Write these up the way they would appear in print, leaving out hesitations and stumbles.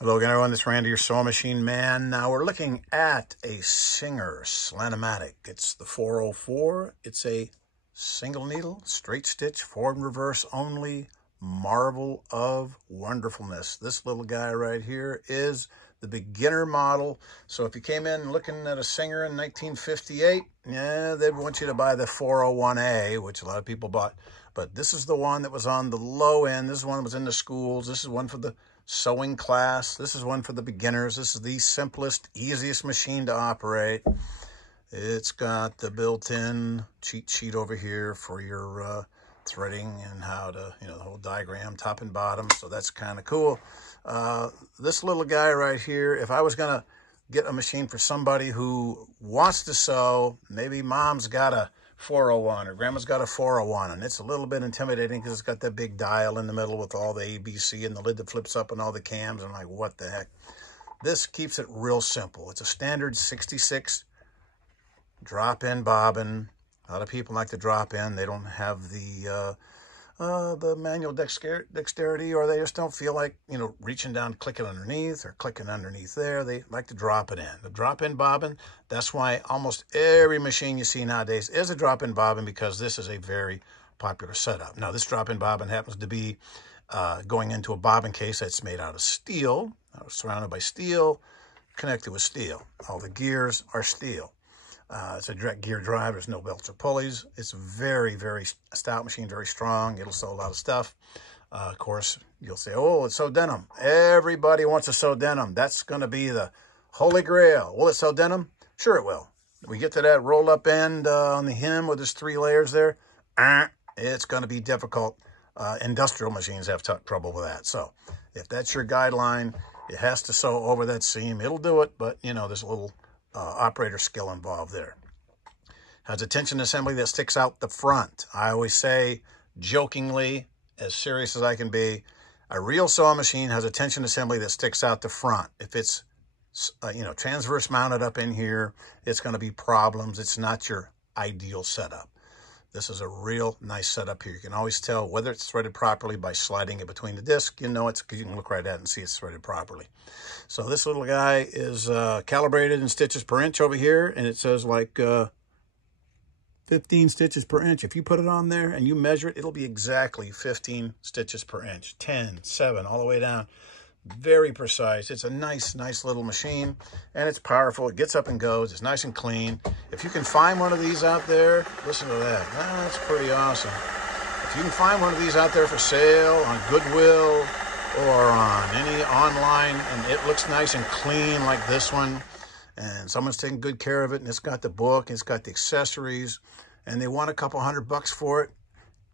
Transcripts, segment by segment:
Hello again, everyone. This is Randy, your sewing machine man. Now we're looking at a Singer SLANTAMATIC. It's the 404. It's a single needle, straight stitch, forward and reverse only, marvel of wonderfulness. This little guy right here is the beginner model. So if you came in looking at a Singer in 1958, yeah, they'd want you to buy the 401A, which a lot of people bought. But this is the one that was on the low end. This is one that was in the schools. This is one for the sewing class. This is one for the beginners. This is the simplest, easiest machine to operate. It's got the built-in cheat sheet over here for your threading and how to, the whole diagram, top and bottom. So that's kind of cool. This little guy right here, if I was going to get a machine for somebody who wants to sew, maybe mom's got a 401 or grandma's got a 401, and it's a little bit intimidating because it's got that big dial in the middle with all the ABC and the lid that flips up and all the cams. I'm like, what the heck? This keeps it real simple. It's a standard 66 drop-in bobbin. A lot of people like to drop in. They don't have the manual dexterity, or they just don't feel like, reaching down, clicking underneath or clicking underneath there. They like to drop it in. The drop-in bobbin, that's why almost every machine you see nowadays is a drop-in bobbin, because this is a very popular setup. Now, this drop-in bobbin happens to be going into a bobbin case that's made out of steel, surrounded by steel, connected with steel. All the gears are steel. It's a direct gear drive. There's no belts or pulleys. It's very, very stout machine, very strong. It'll sew a lot of stuff. Of course, you'll say, oh, it's sew denim. Everybody wants to sew denim. That's going to be the holy grail. Will it sew denim? Sure it will. We get to that roll up end on the hem with there's 3 layers there. It's going to be difficult. Industrial machines have trouble with that. So if that's your guideline, it has to sew over that seam. It'll do it, but, there's a little operator skill involved there. Has a tension assembly that sticks out the front. I always say, jokingly, as serious as I can be, a real sewing machine has a tension assembly that sticks out the front. If it's, transverse mounted up in here, it's going to be problems. It's not your ideal setup. This is a real nice setup here. You can always tell whether it's threaded properly by sliding it between the disc. It's because you can look right at it and see it's threaded properly. So this little guy is calibrated in stitches per inch over here, and it says like 15 stitches per inch. If you put it on there and you measure it, it'll be exactly 15 stitches per inch, 10, 7, all the way down. Very precise. It's a nice little machine, and it's powerful. It gets up and goes. It's nice and clean. If you can find one of these out there, listen to that. That's pretty awesome. If you can find one of these out there for sale on Goodwill or on any online, and it looks nice and clean like this one, and someone's taking good care of it, and it's got the book, and it's got the accessories, and they want a couple $100 for it,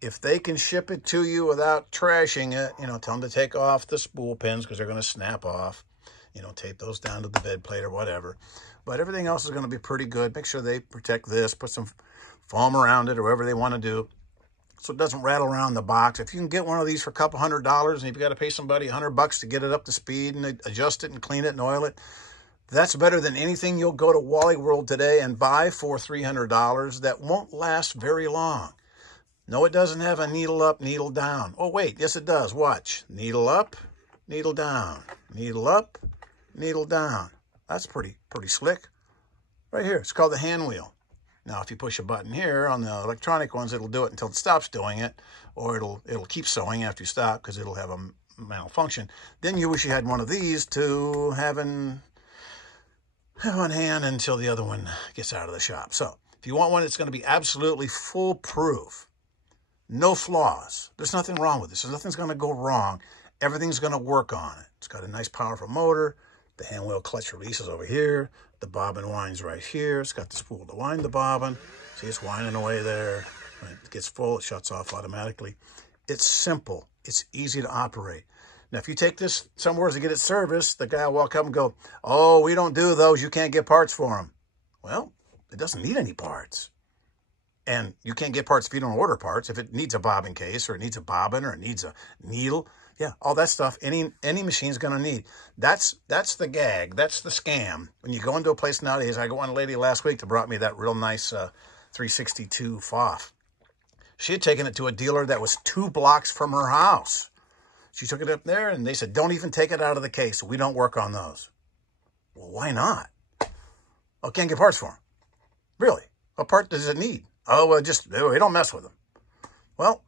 if they can ship it to you without trashing it, tell them to take off the spool pins because they're going to snap off. Tape those down to the bed plate or whatever. But everything else is going to be pretty good. Make sure they protect this, put some foam around it or whatever they want to do so it doesn't rattle around the box. If you can get one of these for a couple $100, and if you got to pay somebody $100 to get it up to speed and adjust it and clean it and oil it, that's better than anything you'll go to Wally World today and buy for $300 that won't last very long. No, it doesn't have a needle up, needle down. Oh, wait. Yes, it does. Watch. Needle up, needle down. Needle up, needle down. That's pretty slick. Right here. It's called the hand wheel. Now, if you push a button here on the electronic ones, it'll do it until it stops doing it, or it'll keep sewing after you stop because it'll have a malfunction. Then you wish you had one of these to have on hand until the other one gets out of the shop. So if you want one that's going to be absolutely foolproof, no flaws. There's nothing wrong with this. So nothing's going to go wrong. Everything's going to work on it. It's got a nice, powerful motor. The hand wheel clutch releases over here. The bobbin winds right here. It's got the spool to wind the bobbin. See, it's winding away there. When it gets full, it shuts off automatically. It's simple. It's easy to operate. Now, if you take this somewhere to get it serviced, the guy will walk up and go, oh, we don't do those. You can't get parts for them. Well, it doesn't need any parts. And you can't get parts if you don't order parts. If it needs a bobbin case, or it needs a bobbin, or it needs a needle, yeah, all that stuff, any machine's going to need. That's the gag. That's the scam. When you go into a place nowadays, I got one lady last week that brought me that real nice 362 FOF. She had taken it to a dealer that was 2 blocks from her house. She took it up there, and they said, don't even take it out of the case. We don't work on those. Well, why not? I can't get parts for them. Really? What part does it need? Oh, well, just, we don't mess with them. Well,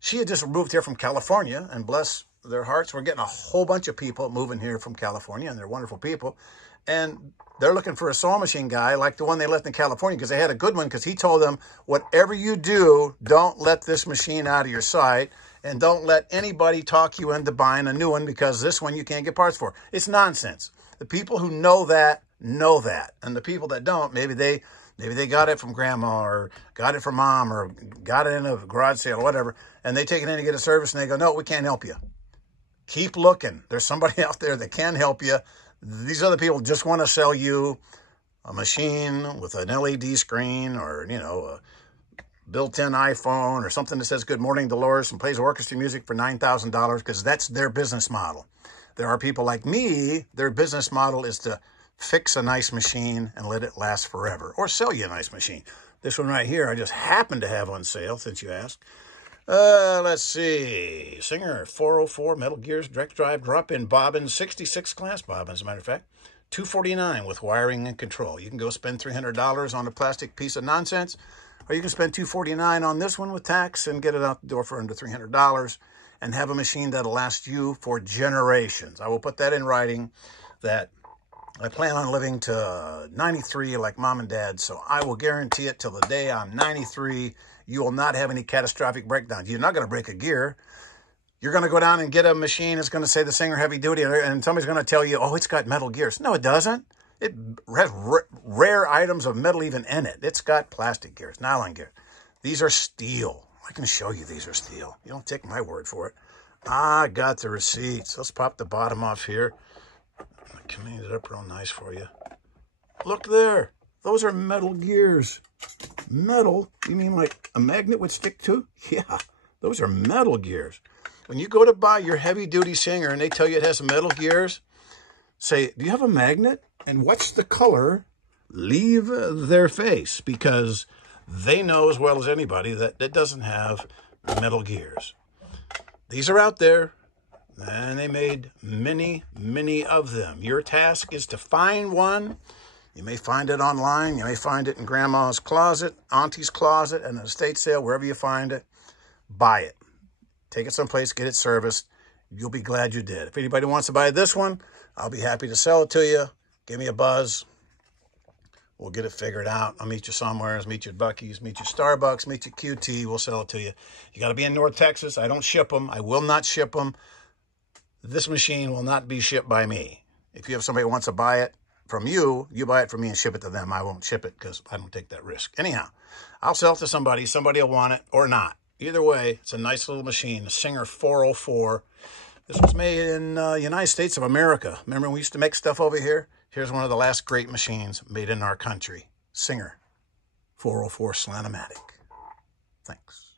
she had just moved here from California, and bless their hearts, we're getting a whole bunch of people moving here from California, and they're wonderful people. And they're looking for a sewing machine guy like the one they left in California, because they had a good one, because he told them, whatever you do, don't let this machine out of your sight, and don't let anybody talk you into buying a new one, because this one you can't get parts for. It's nonsense. The people who know that, and the people that don't, maybe they got it from grandma, or got it from mom, or got it in a garage sale or whatever, and they take it in to get a service, and they go, no, we can't help you. Keep looking. There's somebody out there that can help you. These other people just want to sell you a machine with an LED screen, or, you know, a built-in iPhone, or something that says Good Morning Dolores and plays orchestra music for $9,000, because that's their business model. There are people like me, their business model is to fix a nice machine and let it last forever, or sell you a nice machine. This one right here, I just happen to have on sale, since you asked. Let's see. Singer 404 Metal Gears direct drive drop-in bobbin, 66 class bobbin, as a matter of fact. $249 with wiring and control. You can go spend $300 on a plastic piece of nonsense, or you can spend $249 on this one with tax and get it out the door for under $300 and have a machine that'll last you for generations. I will put that in writing, that I plan on living to 93 like mom and dad, so I will guarantee it till the day I'm 93. You will not have any catastrophic breakdowns. You're not going to break a gear. You're going to go down and get a machine. It's going to say the Singer Heavy Duty, and somebody's going to tell you, oh, it's got metal gears. No, it doesn't. It has rare items of metal even in it. It's got plastic gears, nylon gears. These are steel. I can show you these are steel. You don't take my word for it. I got the receipts. Let's pop the bottom off here. I cleaned it up real nice for you. Look there. Those are metal gears. Metal? You mean like a magnet would stick to? Yeah, those are metal gears. When you go to buy your heavy-duty Singer and they tell you it has metal gears, say, do you have a magnet? And what's the color? Leave their face, because they know as well as anybody that it doesn't have metal gears. These are out there, and they made many, many of them. Your task is to find one. You may find it online. You may find it in grandma's closet, auntie's closet, and an estate sale, wherever you find it. Buy it. Take it someplace, get it serviced. You'll be glad you did. If anybody wants to buy this one, I'll be happy to sell it to you. Give me a buzz. We'll get it figured out. I'll meet you somewhere. Meet you at Buc-ee's, meet you at Starbucks, meet you at QT. We'll sell it to you. You got to be in North Texas. I don't ship them. I will not ship them. This machine will not be shipped by me. If you have somebody who wants to buy it from you, you buy it from me and ship it to them. I won't ship it because I don't take that risk. Anyhow, I'll sell it to somebody. Somebody will want it or not. Either way, it's a nice little machine, a Singer 404. This was made in United States of America. Remember we used to make stuff over here? Here's one of the last great machines made in our country. Singer 404 SLANTAMATIC. Thanks.